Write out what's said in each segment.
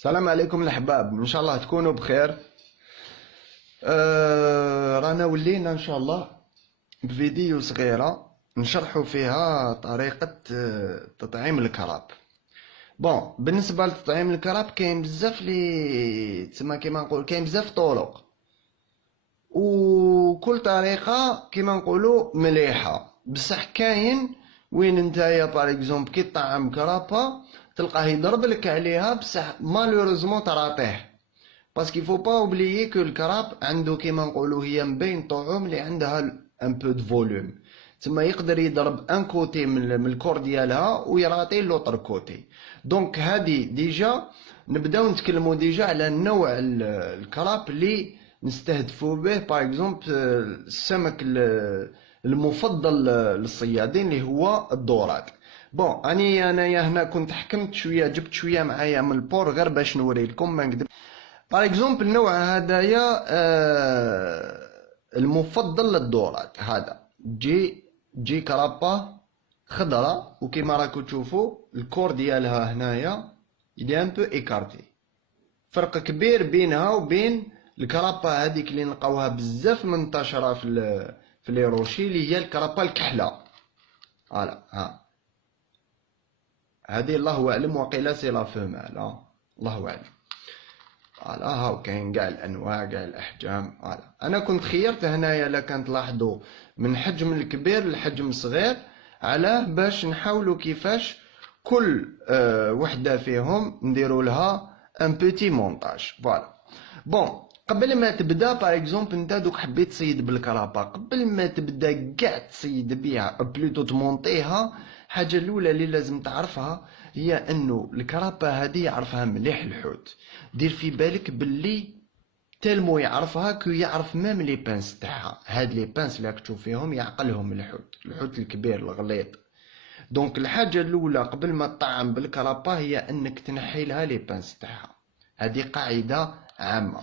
السلام عليكم الأحباب، إن شاء الله تكونوا بخير. رانا ولينا إن شاء الله بفيديو صغيرة نشرحوا فيها طريقة تطعيم الكراب. بون، بالنسبة لتطعيم الكراب كاين بزاف لي تسمى كيما نقول كاين بزاف طرق، وكل طريقة كيما نقولوا مليحة، بصح كاين وين نتايا باغ اكزومبل كي طعم كرابة تلقاه يضرب لك عليها، بصح مالوريزمون تراطيه، باسكو فو با اوبليي كو الكراب عنده كيما نقولوا هي مبين طعوم اللي عندها ان بو دو فوليوم، تما يقدر يضرب ان كوتي من الكور ديالها ويراطي لوطر كوتي. دونك هادي ديجا نبداو نتكلموا ديجا على نوع الكراب اللي نستهدفوا به، باغ اكزومبل السمك المفضل للصيادين اللي هو الدورات. بون انايا هنا كنت حكمت شويه، جبت شويه معايا من البور غير باش نوري لكم ما نكذب. باغ اكزومبل النوع هدايا المفضل للدورات، هذا جي كرابه خضراء، وكما راكم تشوفوا الكور ديالها هنايا إلي ان بو ايكارتي. فرق كبير بينها وبين الكرابه هذيك اللي نلقاوها بزاف منتشره في لي روشي، اللي هي الكرابه الكحله. فوالا ها هذه الله اعلم، وقيلا سي لا فومال، الله اعلم. فوالا هاو كاين كاع الانواع كاع الاحجام. فوالا انا كنت خيرت هنايا لا كان تلاحظوا من حجم الكبير لحجم الصغير، علاه باش نحاولوا كيفاش كل وحده فيهم نديروا لها ان بوتي مونتاج. فوالا بون، قبل ما تبدا باغ اكزومبل انت دوك حبيت تصيد بالكرابه، قبل ما تبدا كاع تصيد بها بلوتو تمونطيها، الحاجه الاولى اللي لازم تعرفها هي انه الكرابه هذه يعرفها مليح الحوت. دير في بالك باللي تلمو يعرفها كو يعرف ميم لي بانس تاعها، هاد لي بانس اللي راك تشوف فيهم يعقلهم الحوت الكبير الغليظ. دونك الحاجه الاولى قبل ما تطعم بالكرابه هي انك تنحي لها لي بانس تاعها، هذه قاعده عامه.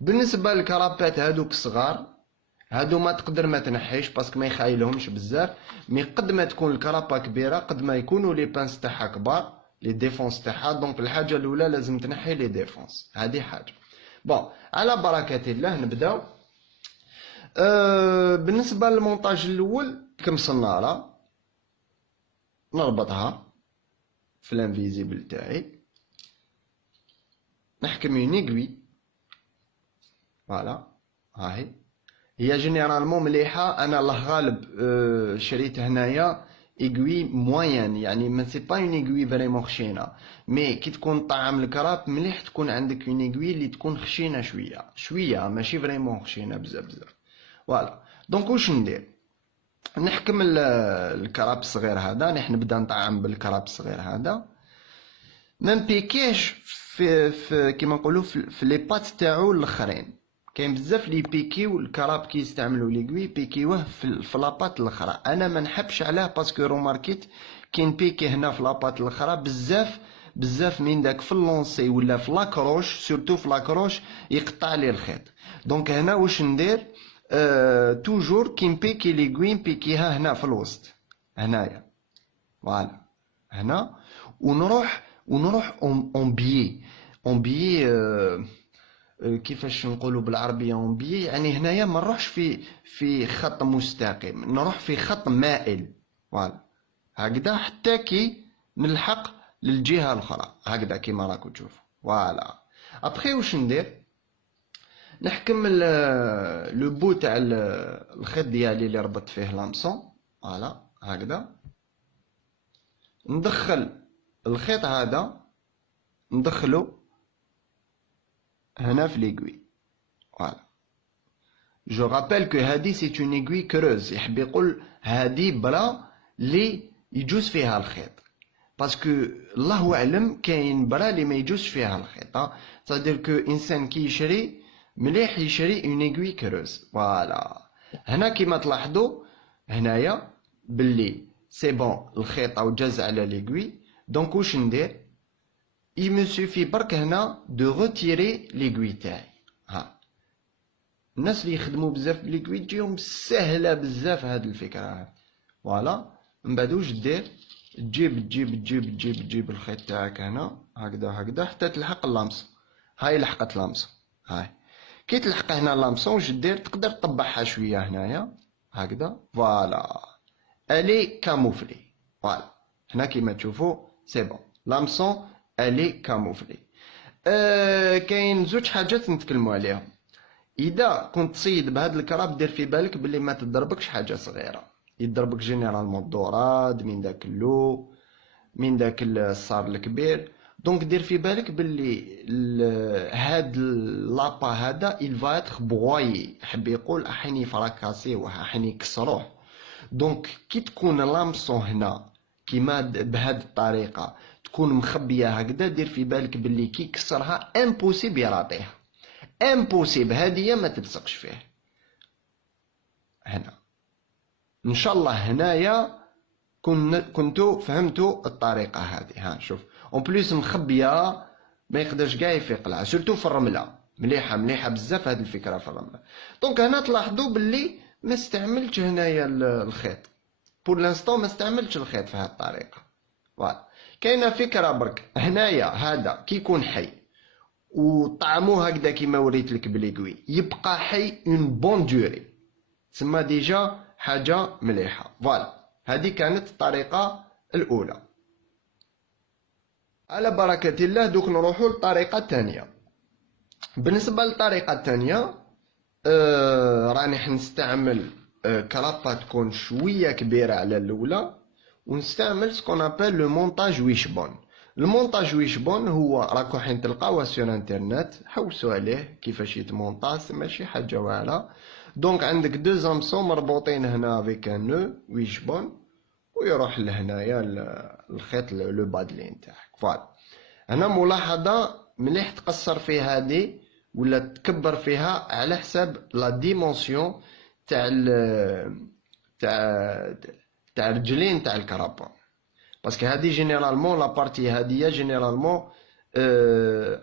بالنسبه للكرابات هادوك الصغار هادو ما تقدر ما تنحيش باسكو ما يخايلهمش بزاف، مي قد ما تكون الكرابه كبيره قد ما يكونوا لي بانس تاعها كبار، لي ديفونس تاعها. دونك الحاجه الاولى لازم تنحي لي ديفونس، هذه حاجه. بون، على بركه الله نبداو. بالنسبه للمونتاج الاول، كم صناره نربطها في الانفيزيبل تاعي، نحكم اون ايغوي. فوالا هاهي هي جينيرالمون مليحه. انا الله غالب شريت هنايا ايغوي موين، يعني ما سي با اون ايغوي فريمون خشينه، مي كي تكون طعم الكراب مليح تكون عندك اون ايغوي اللي تكون خشينه شويه ماشي فريمون خشينه بزاف. فوالا دونك واش ندير؟ نحكم الكراب الصغير هذا، نبدا نطعم بالكراب الصغير هذا، ما نبيكيش في كيما نقولوا في لي بات تاعو الاخرين. كاين بزاف لي بيكيو الكراب كي يستعملوا ليغوي بيكيوه في لاباط الاخرى. انا ما نحبش عليه باسكو روماركيت كاين بيكي هنا في لاباط الاخرى بزاف من داك في اللونسي ولا في لاكروش، سورتو في لاكروش يقطع لي الخيط. دونك هنا واش ندير؟ توجور كي نبيكي ليغوي نبيكيها هنا في الوسط هنايا. فوالا هنا ونروح اون بيي كيفاش نقولوا بالعربيه اون بيي، يعني هنايا ما نروحش في خط مستقيم، نروح في خط مائل. فوالا هكذا حتى كي نلحق للجهه الاخرى، هكذا كيما راكم تشوفوا. فوالا ابخي واش ندير؟ نحكم لو بو تاع الخيط ديالي اللي ربطت فيه لامسون. فوالا هكذا ندخل الخيط هذا، ندخلو هنا في ليغوي. فوالا جو رابيل كو هادي سي اون ايغوي كروز، يحب يقول هادي برا اللي يجوز فيها الخيط، باسكو الله اعلم كاين برا اللي ما يجوز فيها الخيط. صادير كو انسان كي يشري مليح يشري اون ايغوي كروز. فوالا هنا كيما تلاحظوا هنايا باللي سي بون الخيط او جاز على ليغوي. دونك واش ندير؟ il me suffit برك هنا de retirer l'aiguille تاعي. ها الناس اللي يخدموا بزاف بليغوي تجيهم سهله بزاف هاد الفكره هاد. فوالا من بعد واش دير؟ تجيب الخيط تاعك هنا هكذا حتى تلحق اللامسون. هاي لحقت لامسون. هاي كي تلحق هنا لامسون واش دير؟ تقدر تطبعها شويه هنايا هكذا. فوالا الي كاموفلي. فوالا هنا كيما تشوفوا سي بون لامسون الي كاموفلي. كاين زوج حاجات نتكلموا عليهم. اذا كنت تصيد بهذا الكراب دير في بالك باللي ما تضربكش حاجه صغيره، يضربك جينيرالمون الدوراد من داك اللو من داك الصار الكبير. دونك دير في بالك باللي هاد لابا هذا il va être broyé، حب يقول احين يفراكاسيوه احين يكسروه. دونك كي تكون لامسون هنا كيما بهاد الطريقه تكون مخبيه هكذا، دير في بالك باللي كي يكسرها امبوسيبل يراطيها، امبوسيبل هادية ما تلصقش فيه. هنا ان شاء الله هنايا كنتو فهمتوا الطريقه هذه. ها شوف اون بليس مخبيه ما يقدرش كاع يقلع، سورتو في الرمله. مليحه بزاف هذه الفكره في الرمله. دونك هنا تلاحظوا باللي ما استعملتش هنايا الخيط بور لانستون، ما استعملتش الخيط في هذه الطريقه. فوالا كاينه فكره برك هنايا هذا كي يكون حي وطعمو هكذا كيما وريت لك بليكوي يبقى حي اون بون دوري، تسمى ديجا حاجه مليحه. فوالا هذه كانت الطريقه الاولى. على بركه الله دوك نروحوا للطريقه الثانيه. بالنسبه للطريقه الثانيه راني حنستعمل كرابه تكون شويه كبيره على الاولى، ونستعمل سكون ابل لو مونتاج ويشبون. المونتاج ويشبون هو راكو حين تلقاوه سور انترنت، حوسوا عليه كيفاش يتمونطاج، ماشي حاجه واعره. دونك عندك دو زامسون مربوطين هنا افيك ان نو ويشبون، ويروح لهنايا الخيط لو بادلين تاعك. فوالا هنا ملاحظه مليح تقصر في هذه ولا تكبر فيها على حساب لا ديمونسيون تاع تاع الرجلين تاع الكرابه، باسكو هذه جينيرالمون لا بارتي هذه جينيرالمون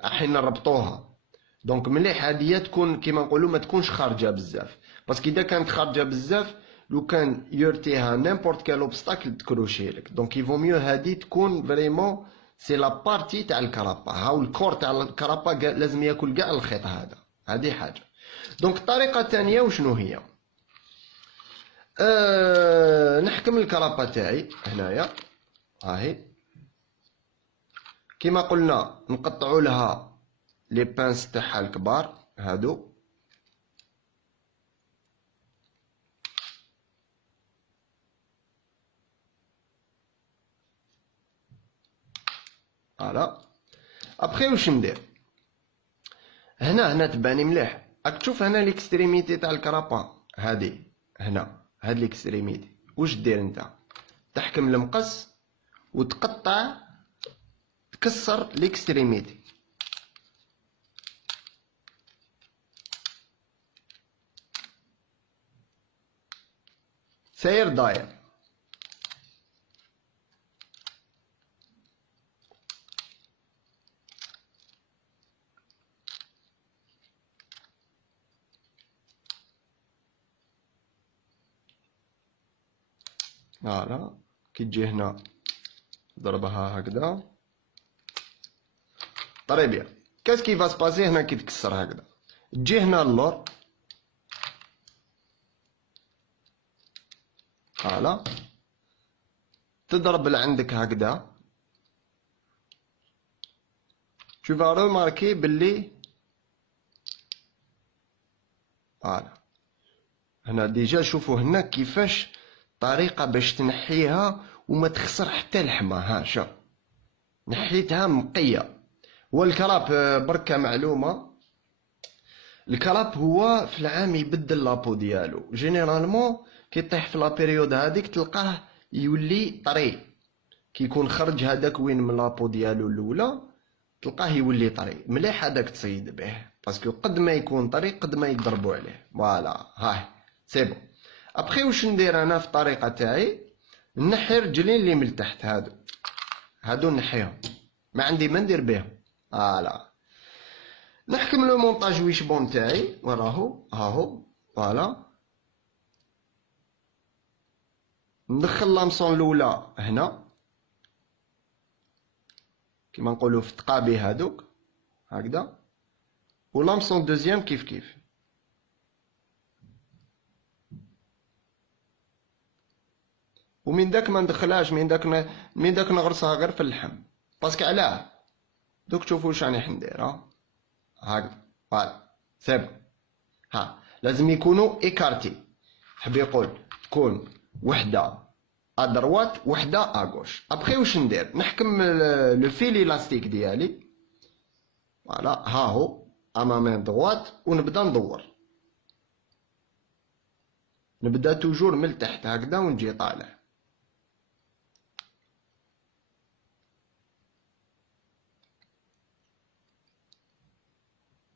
احين نربطوها. دونك مليح هذه تكون كيما نقولوا ما تكونش خارجه بزاف، باسكو اذا كانت خارجه بزاف لو كان يرتيها نيمبورت كال اوبستاكل تكروشي لك. دونك يفو ميو هذه تكون فريمون سي لا بارتي تاع الكرابا، هاو الكور تاع الكرابا لازم ياكل كاع الخيط هذا. هذه حاجه. دونك الطريقه الثانيه وشنو هي؟ نحكم الكرابا تاعي هنايا هاهي كيما قلنا نقطعوا لها لي بانس تاعها الكبار هادو. فوالا ابخي واش ندير هنا تباني مليح. راك تشوف هنا ليكستريميتي تاع الكرابا هادي هنا، هاد ليكستريميتي واش دير انت؟ تحكم المقص وتقطع تكسر ليكستريميتي. ساير داير فوالا. كي تجي هنا ضربها هكذا طري بيان. كاس كي فاس باسي هنا كي تكسر هكذا تجي هنا اللور فوالا تضرب لعندك هكذا. tu vas remarquer باللي فوالا هنا ديجا شوفوا هنا كيفاش طريقة باش تنحيها وما تخسر حتى لحمة. ها شوف نحيتها مقية. والكراب بركة معلومة، الكراب هو في العام يبدل لابو ديالو. جينيرالمون كي يطيح في لابيريود هذيك تلقاه يولي طري، كي يكون خرج هذاك وين من لابو ديالو الاولى تلقاه يولي طري. مليح هذاك تصيد به باسكو قد ما يكون طري قد ما يضربوا عليه. فوالا هاي سي بون. ابخي واش ندير انا في الطريقه تاعي؟ نحي رجلين اللي من تحت هادو نحيهم، ما عندي ما ندير بهم. فوالا نحكم لو مونطاج ويشبون تاعي وراهو هاهو. فوالا ندخل لامسون الاولى هنا كيما نقولوا في التقابي هادوك هكذا، و لامسون دوزيام كيف كيف. ومن داك ما ندخلهاش، من داك نغرسها غير في اللحم. باسكو علاه دوك تشوفوا واش راني حندير. هكذا فوالا سي بون. ها لازم يكونوا ايكارتي، حب يقول تكون وحده ادروات وحده اغوش. ابخي واش ندير؟ نحكم لو فيل الاستيك ديالي فوالا، ها هو امامين دروات، ونبدا ندور، نبدا توجور من التحت هكذا ونجي طالع.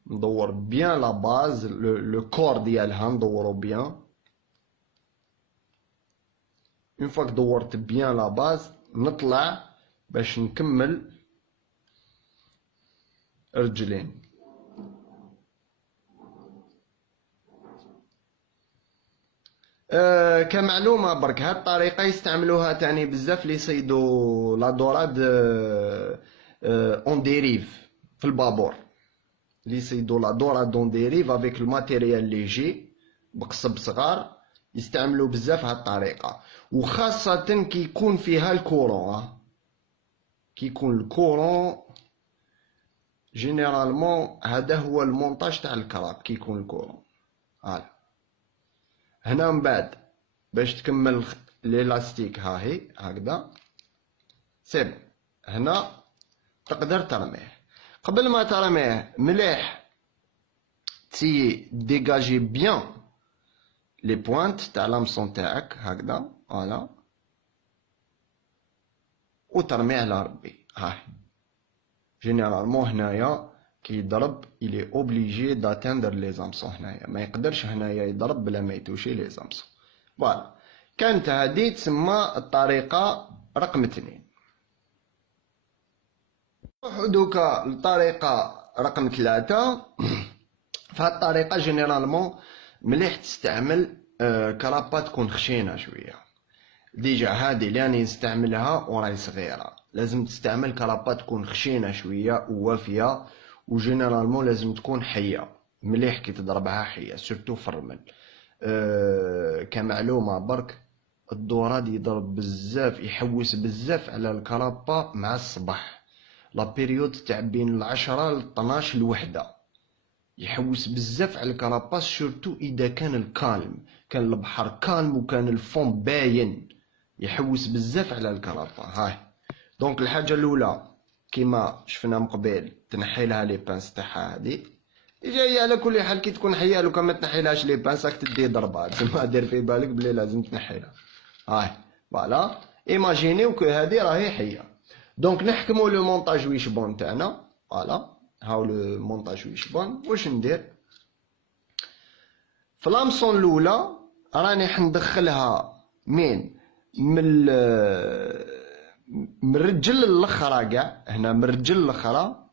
ندور بيان لا باز، لو كور ديالها ندورو بيان. اون فوا دورت بيان لا باز نطلع باش نكمل رجلين. كمعلومة برك، هاد الطريقة يستعملوها تاني بزاف لي يصيدو لا دوراد اون ديريف في البابور، لي يصيدو لا دوراد اون ديريف افيك الماتيريال لي يجي بقصب صغار، يستعملو بزاف هاد الطريقة. وخاصة كي يكون فيها الكورون، كي يكون الكورون جينيرالمون هذا هو المونتاج تاع الكراب. كي يكون الكورون هنا من بعد باش تكمل ليلاستيك هاهي هكذا سيب. هنا تقدر ترميه. قبل ما ترميه مليح تي ديجاجي بيان لي بوينت تاع لامسون تاعك هكذا فوالا، وترميه على ربي. هاي جينيرالمون هنايا كي يضرب الي اوبليجي داتندر لي زامسون، هنايا ما يقدرش هنايا يضرب بلا ما يتوشي لي زامسون. فوالا كانت هادي تسمى الطريقة رقم 2. نروحو دوكا للطريقة رقم 3. فهاد الطريقة جينيرالمون مليح تستعمل كرابا تكون خشينة شوية. ديجا هادي اللي راني نستعملها وراهي صغيرة، لازم تستعمل كرابا تكون خشينة شوية ووافية، وجينيرالمون لازم تكون حية مليح كي تضربها حية، سورتو في الرمل. كمعلومة برك، الدوراد يضرب بزاف، يحوس بزاف على الكرابا مع الصباح، لا بيريود تاع بين 10 ل 12 الوحدة، يحوس بزاف على الكراباس، سورتو اذا كان الكالم، كان البحر كالم وكان الفون باين، يحوس بزاف على الكرابا. هاي دونك الحاجه الاولى كيما شفنا من قبل تنحي لها لي بانس تاعها، هادي جايه على كل حال كي تكون حيه، لو كان ما تنحيلهاش لي بانس راك تدي ضربه، تسمى دير في بالك بلي لازم تنحيلها. هاي فوالا ايماجينيو كو هادي راهي حيه. دونك نحكمو لو مونتاج ويش بون تاعنا فوالا، هاو لو مونتاج ويش بون. واش ندير في لامسون الاولى؟ راني حندخلها من الرجل الاخرى كاع، هنا من الرجل الاخرى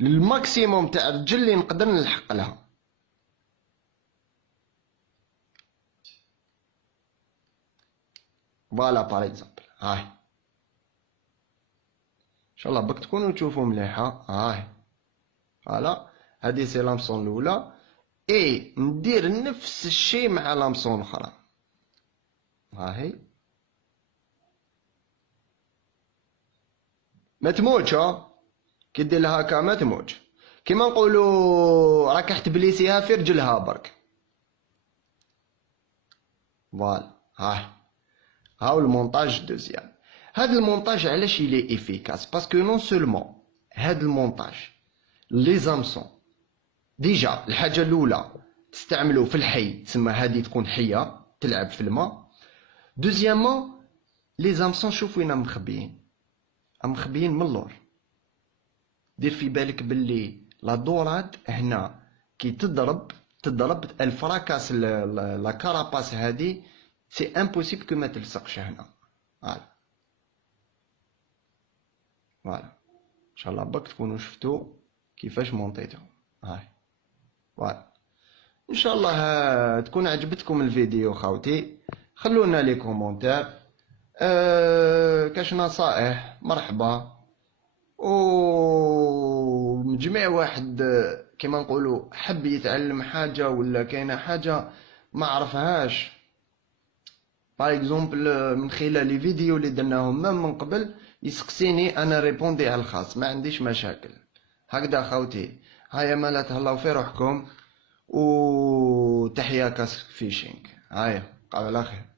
للماكسيموم تاع الرجل اللي نقدر نلحق لها. فوالا باغ اكزومبل هاي ان شاء الله بك تكونوا تشوفوا مليحه. هاي فوالا هادي سي لامسون الاولى، اي ندير نفس الشيء مع لامسون اخرى. هاهي ما تموتش، كي دير لها هكا ما تموتش، كيما نقولوا راك تبليسيها في رجلها برك. فوالا هاو المونتاج دوزيام. هاد المونتاج علاش يلي افيكاس؟ باسكو نون سولمون هاد المونتاج لي زامسون ديجا الحاجه الاولى تستعملو في الحي، تسمى هادي تكون حيه تلعب في الماء. دوزيامون لي زامسون شوف وين مخبيين من اللور. دير في بالك باللي لا دوراد هنا كي تضرب الفراكاس لا كاراباس هادي سي امبوسيبل كو ما تلصقش هنا. فوالا ان شاء الله بك تكونوا شفتوا كيفاش مونطيتهم. فوالا ان شاء الله تكون عجبتكم الفيديو خاوتي. خلونا لي كومونتير، كاش نصائح مرحبا. و مجمع واحد كيما نقولوا حب يتعلم حاجه ولا كاينه حاجه ما عرفهاش، باغ اكزومبل من خلال لي فيديو اللي درناهم من قبل، يسقسيني انا ريبوندي على الخاص، ما عنديش مشاكل. هكذا خوتي، هيا مالا تهلاو في روحكم، و تحيا كاسك فيشينغ. هيا قابل على خير.